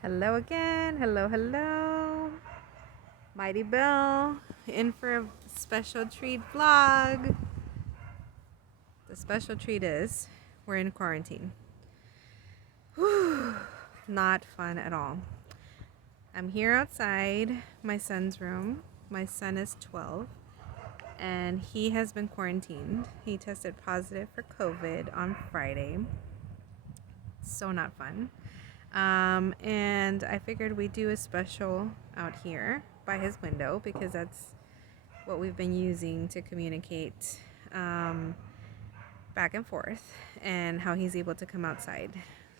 Hello again. Hello, hello. Mighty Bell in for a special treat vlog. The special treat is we're in quarantine. Whew, not fun at all. I'm here outside my son's room. My son is 12 and he has been quarantined. He tested positive for COVID on Friday. So not fun. And I figured we'd do a special out here by his window because that's what we've been using to communicate back and forth and how he's able to come outside.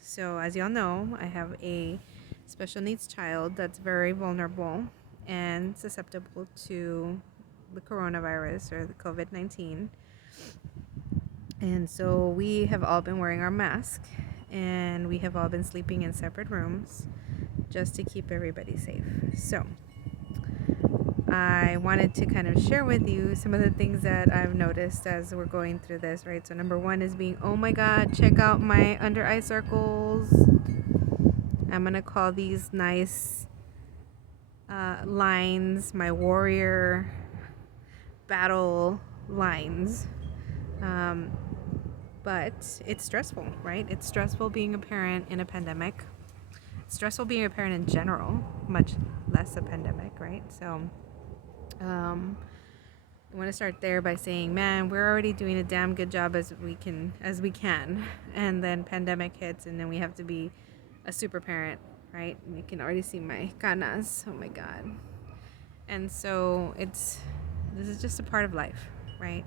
So, as y'all know, I have a special needs child that's very vulnerable and susceptible to the coronavirus or the COVID 19. And so we have all been wearing our mask and we have all been sleeping in separate rooms just to keep everybody safe. So I wanted to kind of share with you some of the things that I've noticed as we're going through this, right? So number one is being, oh my God, check out my under eye circles. I'm going to call these nice lines, my warrior battle lines. But it's stressful, right? It's stressful being a parent in a pandemic. It's stressful being a parent in general, much less a pandemic, right? So I want to start there by saying, man, we're already doing a damn good job as we can, and then pandemic hits, and then we have to be a super parent, right? You can already see my canas. Oh my God! And so this is just a part of life, right?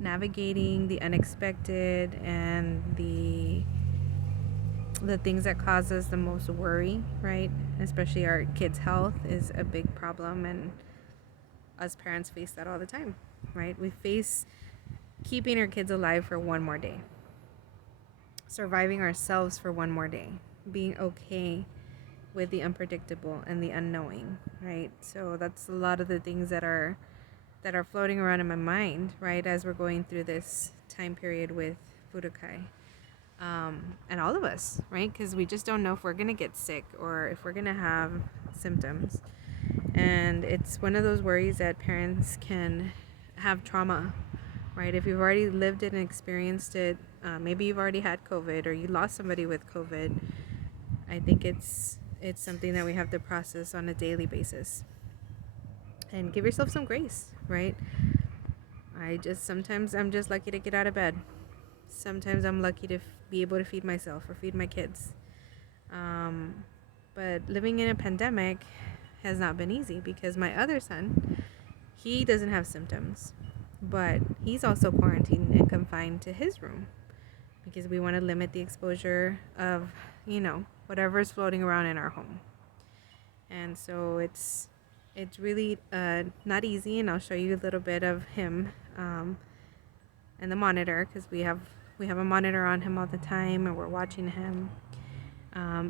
Navigating the unexpected and the things that cause us the most worry, right? Especially our kids' health is a big problem, and us parents face that all the time, right? We face keeping our kids alive for one more day, surviving ourselves for one more day, being okay with the unpredictable and the unknowing, right? So that's a lot of the things that are floating around in my mind, right, as we're going through this time period with Furukai. And all of us, right? Because we just don't know if we're going to get sick or if we're going to have symptoms. And it's one of those worries that parents can have trauma, right? If you've already lived it and experienced it, maybe you've already had COVID or you lost somebody with COVID. I think it's something that we have to process on a daily basis. And give yourself some grace, right? Sometimes I'm just lucky to get out of bed. Sometimes I'm lucky to be able to feed myself or feed my kids. But living in a pandemic has not been easy because my other son, he doesn't have symptoms, but he's also quarantined and confined to his room because we want to limit the exposure of, whatever is floating around in our home. And so it's really not easy, and I'll show you a little bit of him and the monitor because we have a monitor on him all the time and we're watching him.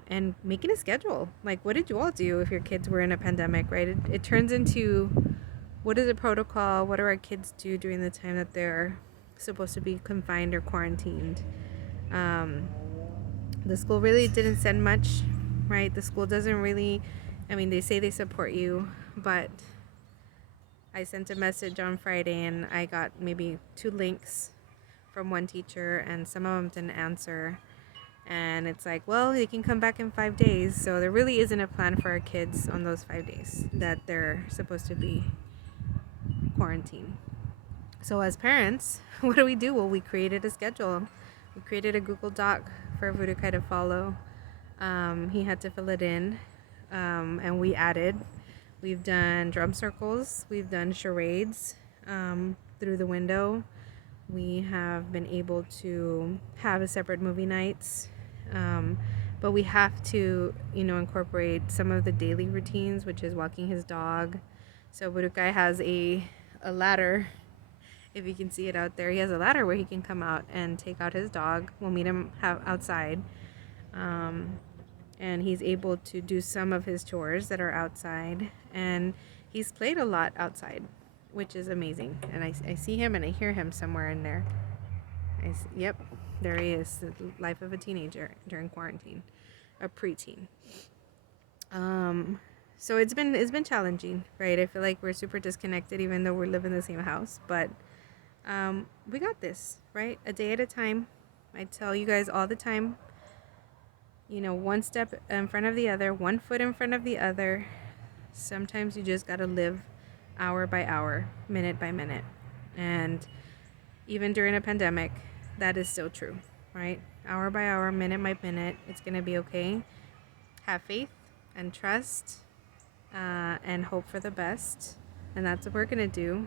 And making a schedule. Like, what did you all do if your kids were in a pandemic, right? It turns into, what is a protocol? What do our kids do during the time that they're supposed to be confined or quarantined? The school really didn't send much, right? The school doesn't really, they say they support you, but I sent a message on Friday and I got maybe 2 links from one teacher and some of them didn't answer. And it's like, well, they can come back in 5 days. So there really isn't a plan for our kids on those 5 days that they're supposed to be quarantined. So as parents, what do? Well, we created a schedule. We created a Google Doc for Furukai to follow. He had to fill it in. And we've done drum circles. We've done charades through the window. We have been able to have a separate movie nights. But we have to, incorporate some of the daily routines, which is walking his dog. So Burukai has a ladder. If you can see it out there, he has a ladder where he can come out and take out his dog. We'll meet him outside. And he's able to do some of his chores that are outside. And he's played a lot outside, which is amazing. And I see him and I hear him somewhere in there. Yep, there he is, the life of a teenager during quarantine. a preteen. So it's been challenging, right? I feel like we're super disconnected even though we live in the same house, but we got this, right? A day at a time. I tell you guys all the time, one step in front of the other, one foot in front of the other. Sometimes you just got to live hour by hour, minute by minute. And even during a pandemic, that is still true, right? Hour by hour, minute by minute, it's going to be okay. Have faith and trust and hope for the best. And that's what we're going to do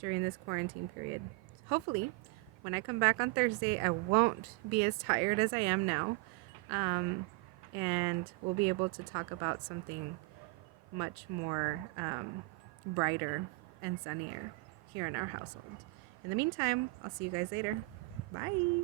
during this quarantine period. Hopefully, when I come back on Thursday, I won't be as tired as I am now. And we'll be able to talk about something much more brighter and sunnier here in our household. In the meantime, I'll see you guys later. Bye.